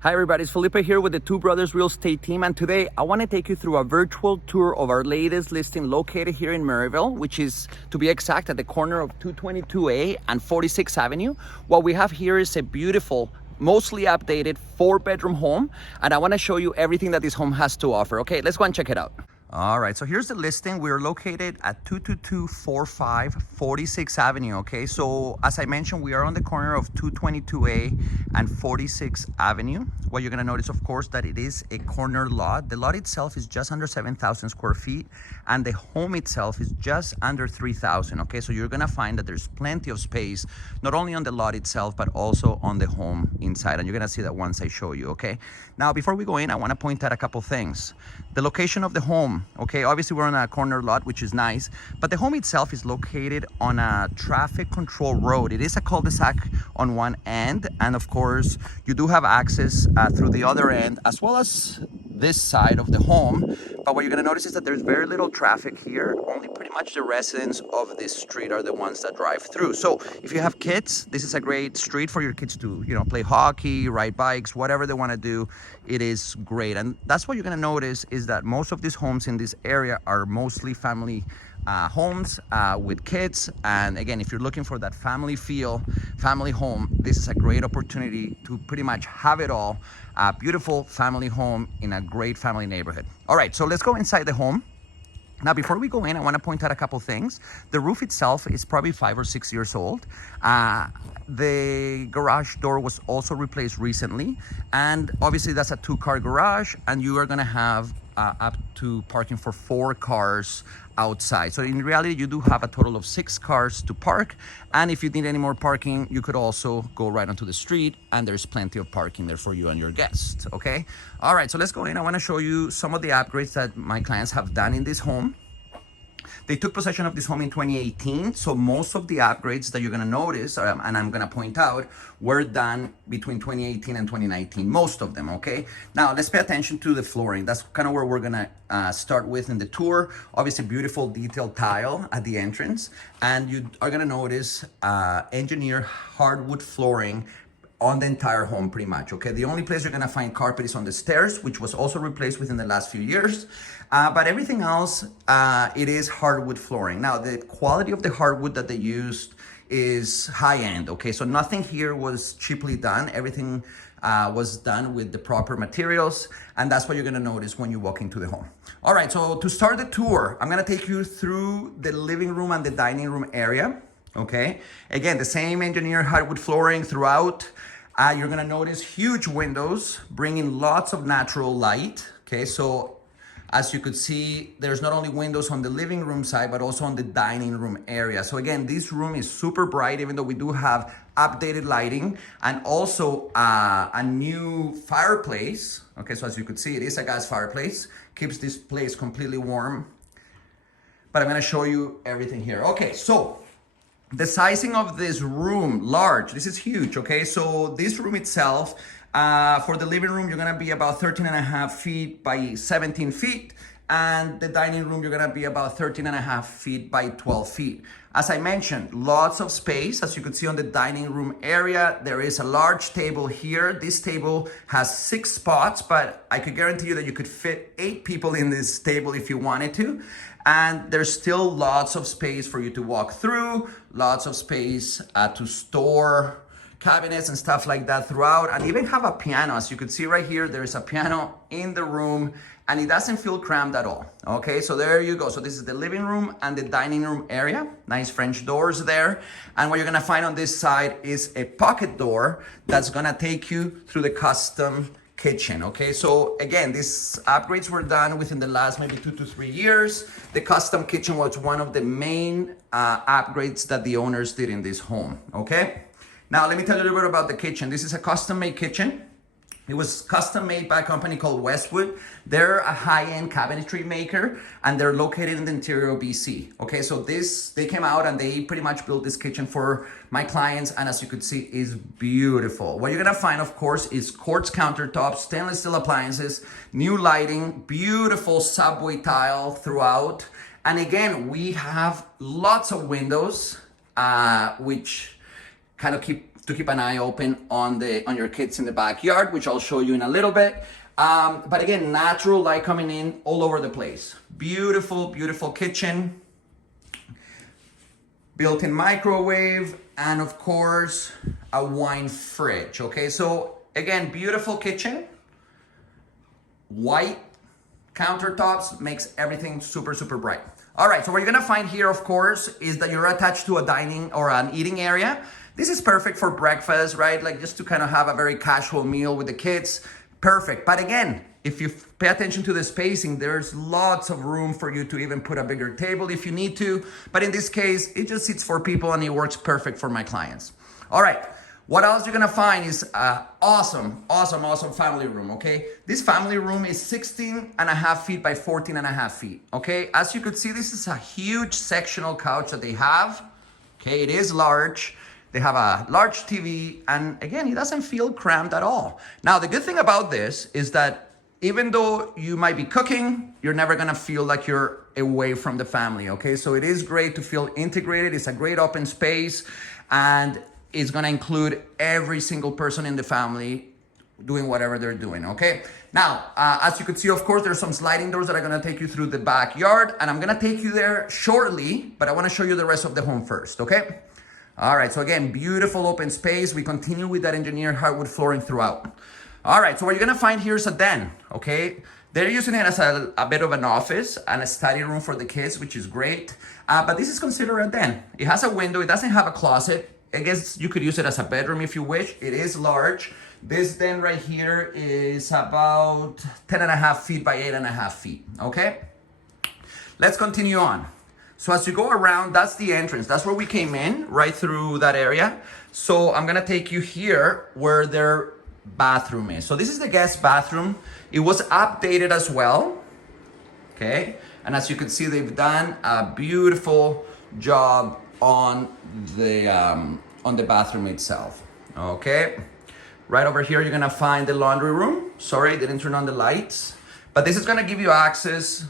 Hi everybody, it's Felipe here with the Two Brothers Real Estate team, and today I want to take you through a virtual tour of our latest listing located here in Murrayville, which is, to be exact, at the corner of 222A and 46th Avenue. What we have here is a beautiful, mostly updated 4-bedroom home, and I want to show you everything that this home has to offer. Okay, let's go and check it out. All right, so here's the listing. We're located at 22245 46th Avenue, okay? So as I mentioned, we are on the corner of 222A and 46th Avenue. What you're gonna notice, of course, that it is a corner lot. The lot itself is just under 7,000 square feet, and the home itself is just under 3,000, okay? So you're gonna find that there's plenty of space, not only on the lot itself, but also on the home inside. And you're gonna see that once I show you, okay? Now, before we go in, I wanna point out a couple things. The location of the home, okay, obviously we're on a corner lot, which is nice, but the home itself is located on a traffic control road. It is a cul-de-sac on one end, and of course you do have access through the other end as well as this side of the home. But what you're going to notice is that there's very little traffic here. Only pretty much the residents of this street are the ones that drive through. So if you have kids, this is a great street for your kids to, play hockey, ride bikes, whatever they want to do. It is great. And that's what you're going to notice is that most of these homes in this area are mostly family homes with kids. And again, if you're looking for that family feel, family home, this is a great opportunity to pretty much have it all. A beautiful family home in a great family neighborhood. All right, so let's go inside the home. Now, before we go in, I want to point out a couple things. The roof itself is probably 5 or 6 years old. The garage door was also replaced recently. And obviously that's a 2-car garage, and you are going to have up to parking for 4 cars outside. So in reality, you do have a total of 6 cars to park. And if you need any more parking, you could also go right onto the street, and there's plenty of parking there for you and your guests, okay? All right, so let's go in. I wanna show you some of the upgrades that my clients have done in this home. They took possession of this home in 2018, so most of the upgrades that you're gonna notice, and I'm gonna point out, were done between 2018 and 2019, most of them, okay? Now, let's pay attention to the flooring. That's kind of where we're gonna start with in the tour. Obviously, beautiful detailed tile at the entrance, and you are gonna notice engineered hardwood flooring on the entire home pretty much, okay? The only place you're gonna find carpet is on the stairs, which was also replaced within the last few years. But everything else, it is hardwood flooring. Now, the quality of the hardwood that they used is high-end, okay? So nothing here was cheaply done. Everything was done with the proper materials, and that's what you're gonna notice when you walk into the home. All right, so to start the tour, I'm gonna take you through the living room and the dining room area, okay? Again, the same engineered hardwood flooring throughout. You're gonna notice huge windows bringing lots of natural light, okay? So as you could see, there's not only windows on the living room side, but also on the dining room area. So again, this room is super bright, even though we do have updated lighting, and also a new fireplace. Okay, so as you could see, it is a gas fireplace. Keeps this place completely warm. But I'm gonna show you everything here. Okay, so the sizing of this room, large, this is huge, okay? So this room itself, for the living room, you're gonna be about 13.5 feet by 17 feet. And the dining room, you're gonna be about 13.5 feet by 12 feet. As I mentioned, lots of space. As you can see on the dining room area, there is a large table here. This table has 6 spots, but I could guarantee you that you could fit 8 people in this table if you wanted to. And there's still lots of space for you to walk through, lots of space to store cabinets and stuff like that throughout, and even have a piano. As you can see right here, there is a piano in the room, and it doesn't feel cramped at all. Okay, so there you go. So this is the living room and the dining room area. Nice French doors there. And what you're gonna find on this side is a pocket door that's gonna take you through the custom kitchen, okay? So again, these upgrades were done within the last maybe 2 to 3 years. The custom kitchen was one of the main upgrades that the owners did in this home, okay? Now, let me tell you a little bit about the kitchen. This is a custom-made kitchen. It was custom-made by a company called Westwood. They're a high-end cabinetry maker, and they're located in the interior of BC. Okay, so they came out and they pretty much built this kitchen for my clients, and as you could see, is beautiful. What you're gonna find, of course, is quartz countertops, stainless steel appliances, new lighting, beautiful subway tile throughout. And again, we have lots of windows, which kind of keep to keep an eye open on your kids in the backyard, which I'll show you in a little bit. But again, natural light coming in all over the place. Beautiful, beautiful kitchen. Built-in microwave, and of course, a wine fridge, okay? So again, beautiful kitchen. White countertops makes everything super, super bright. All right, so what you're gonna find here, of course, is that you're attached to a dining or an eating area. This is perfect for breakfast, right? Like just to kind of have a very casual meal with the kids. Perfect. But again, if you pay attention to the spacing, there's lots of room for you to even put a bigger table if you need to. But in this case, it just sits for people and it works perfect for my clients. All right. What else you're gonna find is awesome family room, okay? This family room is 16.5 feet by 14.5 feet, okay? As you could see, this is a huge sectional couch that they have, okay? It is large. They have a large TV, and again, it doesn't feel cramped at all. Now, the good thing about this is that even though you might be cooking, you're never gonna feel like you're away from the family, okay? So it is great to feel integrated. It's a great open space, and it's gonna include every single person in the family doing whatever they're doing, okay? Now, as you can see, of course, there's some sliding doors that are gonna take you through the backyard, and I'm gonna take you there shortly, but I wanna show you the rest of the home first, okay? All right, so again, beautiful open space. We continue with that engineered hardwood flooring throughout. All right, so what you're gonna find here is a den, okay? They're using it as a bit of an office and a study room for the kids, which is great. But this is considered a den. It has a window, it doesn't have a closet. I guess you could use it as a bedroom if you wish. It is large. This den right here is about 10.5 feet by 8.5 feet, okay? Let's continue on. So as you go around, that's the entrance. That's where we came in, right through that area. So I'm gonna take you here where their bathroom is. So this is the guest bathroom. It was updated as well, okay? And as you can see, they've done a beautiful job on the bathroom itself, okay? Right over here, you're gonna find the laundry room. Sorry, didn't turn on the lights. But this is gonna give you access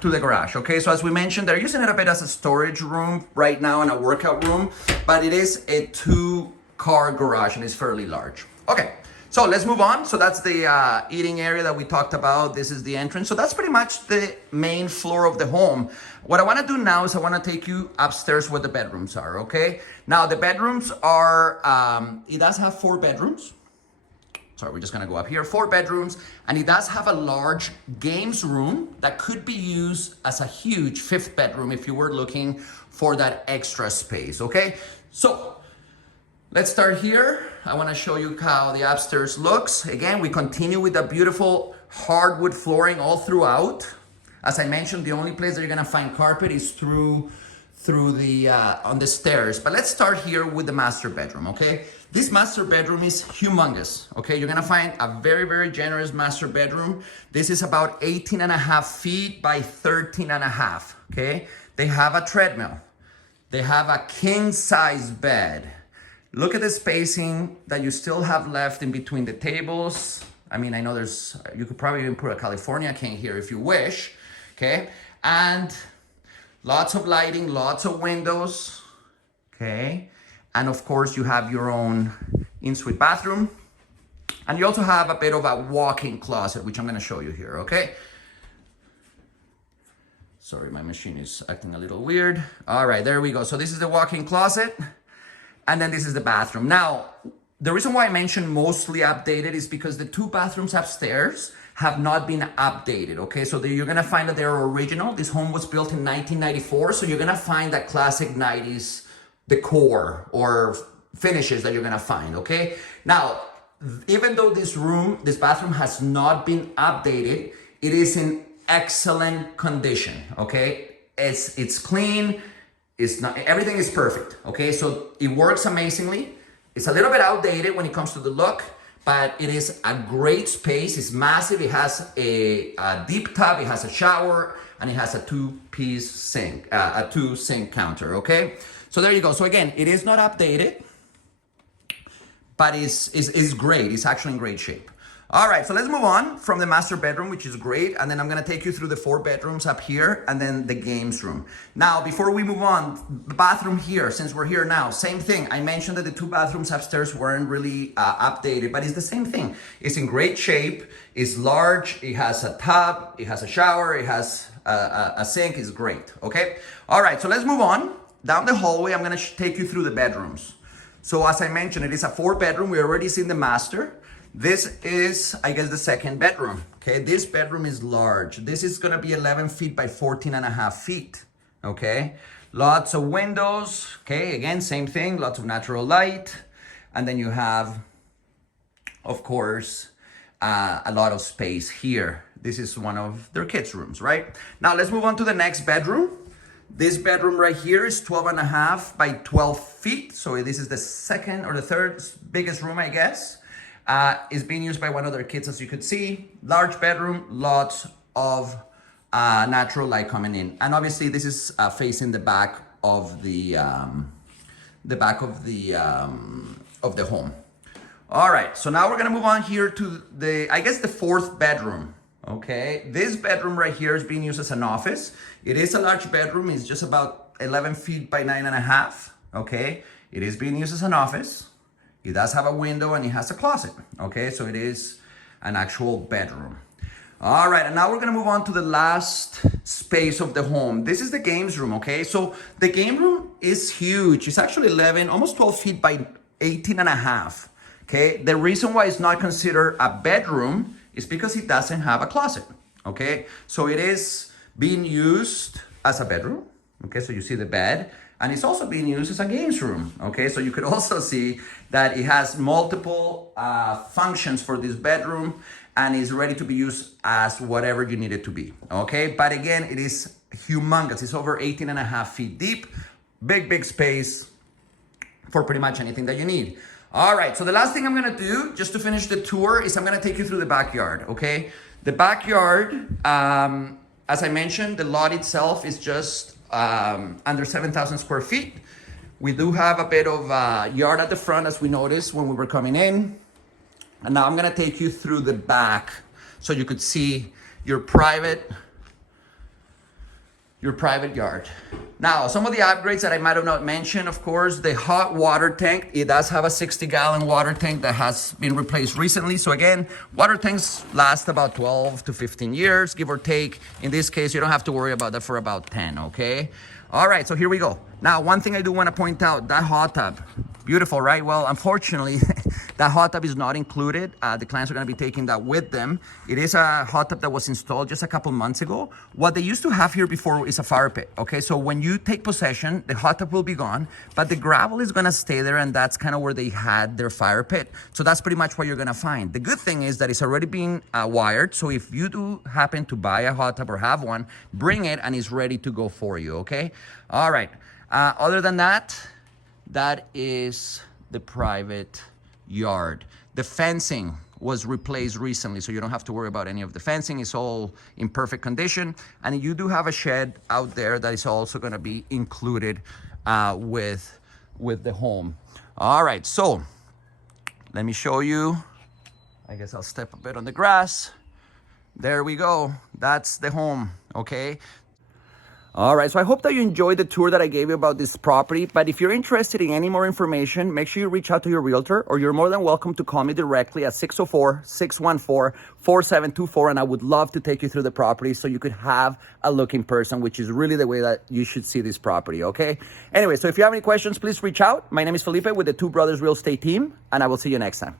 to the garage, okay? So as we mentioned, they're using it a bit as a storage room right now and a workout room, but it is a 2-car garage and it's fairly large. Okay, so let's move on. So that's the eating area that we talked about. This is the entrance. So that's pretty much the main floor of the home. What I wanna do now is I wanna take you upstairs where the bedrooms are, okay? Now the bedrooms are, it does have 4 bedrooms. Sorry, we're just gonna go up here, 4 bedrooms, and it does have a large games room that could be used as a huge 5th bedroom if you were looking for that extra space, okay? So, let's start here. I wanna show you how the upstairs looks. Again, we continue with the beautiful hardwood flooring all throughout. As I mentioned, the only place that you're gonna find carpet is through the, on the stairs. But let's start here with the master bedroom, okay? This master bedroom is humongous, okay? You're gonna find a very, very generous master bedroom. This is about 18.5 feet by 13.5, okay? They have a treadmill. They have a king-size bed. Look at the spacing that you still have left in between the tables. I mean, I know you could probably even put a California king here if you wish, okay? And lots of lighting, lots of windows, okay? And of course, you have your own ensuite bathroom. And you also have a bit of a walk-in closet, which I'm gonna show you here, okay? Sorry, my machine is acting a little weird. All right, there we go. So this is the walk-in closet. And then this is the bathroom. Now, the reason why I mentioned mostly updated is because the 2 bathrooms upstairs have not been updated, okay? So you're gonna find that they're original. This home was built in 1994, so you're gonna find that classic 90s decor or finishes that you're gonna find, okay? Now, even though this bathroom has not been updated, it is in excellent condition, okay? It's clean, everything is perfect, okay? So it works amazingly. It's a little bit outdated when it comes to the look, but it is a great space. It's massive. It has a deep tub, it has a shower, and it has a 2-piece sink, a 2-sink counter, okay? So there you go. So again, it is not updated, but it's great. It's actually in great shape. All right, so let's move on from the master bedroom, which is great. And then I'm gonna take you through the 4 bedrooms up here and then the games room. Now, before we move on, the bathroom here, since we're here now, same thing. I mentioned that the 2 bathrooms upstairs weren't really updated, but it's the same thing. It's in great shape, it's large, it has a tub, it has a shower, it has a sink, it's great, okay? All right, so let's move on. Down the hallway, I'm gonna take you through the bedrooms. So as I mentioned, it is a 4 bedroom. We already seen the master. This is, I guess, the 2nd bedroom, okay? This bedroom is large. This is gonna be 11 feet by 14.5 feet, okay? Lots of windows, okay? Again, same thing, lots of natural light. And then you have, of course, a lot of space here. This is one of their kids' rooms, right? Now let's move on to the next bedroom. This bedroom right here is 12.5 by 12 feet. So this is the 2nd or the 3rd biggest room, I guess. Is being used by one of their kids, as you could see. Large bedroom, lots of natural light coming in, and obviously this is facing the back of the home. All right, so now we're gonna move on here to the, I guess, the 4th bedroom. Okay, this bedroom right here is being used as an office. It is a large bedroom. It's just about 11 feet by 9.5. Okay, it is being used as an office. It does have a window and it has a closet, okay? So it is an actual bedroom. All right, and now we're gonna move on to the last space of the home. This is the games room, okay? So the game room is huge. It's actually 11, almost 12 feet by 18.5, okay? The reason why it's not considered a bedroom is because it doesn't have a closet, okay? So it is being used as a bedroom, okay? So you see the bed. And it's also being used as a games room, okay? So you could also see that it has multiple functions for this bedroom and is ready to be used as whatever you need it to be, okay? But again, it is humongous. It's over 18.5 feet deep, big space for pretty much anything that you need. All right, so the last thing I'm gonna do, just to finish the tour, is I'm gonna take you through the backyard, okay? The backyard, as I mentioned, the lot itself is just under 7,000 square feet. We do have a bit of yard at the front, as we noticed when we were coming in. And now I'm gonna take you through the back so you could see your private yard. Now, some of the upgrades that I might have not mentioned, of course, the hot water tank. It does have a 60-gallon water tank that has been replaced recently. So again, water tanks last about 12 to 15 years, give or take. In this case, you don't have to worry about that for about 10, okay? All right, so here we go. Now, one thing I do want to point out, that hot tub, beautiful, right? Well, unfortunately, that hot tub is not included. The clients are going to be taking that with them. It is a hot tub that was installed just a couple months ago. What they used to have here before is a fire pit, okay? So when you take possession, the hot tub will be gone, but the gravel is going to stay there, and that's kind of where they had their fire pit. So that's pretty much what you're going to find. The good thing is that it's already been wired, so if you do happen to buy a hot tub or have one, bring it and it's ready to go for you, okay? All right. Other than that, that is the private yard. The fencing was replaced recently, so you don't have to worry about any of the fencing. It's all in perfect condition. And you do have a shed out there that is also gonna be included with the home. All right, so let me show you. I guess I'll step a bit on the grass. There we go. That's the home, okay? All right, so I hope that you enjoyed the tour that I gave you about this property. But if you're interested in any more information, make sure you reach out to your realtor, or you're more than welcome to call me directly at 604-614-4724. And I would love to take you through the property so you could have a look in person, which is really the way that you should see this property, okay? Anyway, so if you have any questions, please reach out. My name is Felipe with the Two Brothers Real Estate Team, and I will see you next time.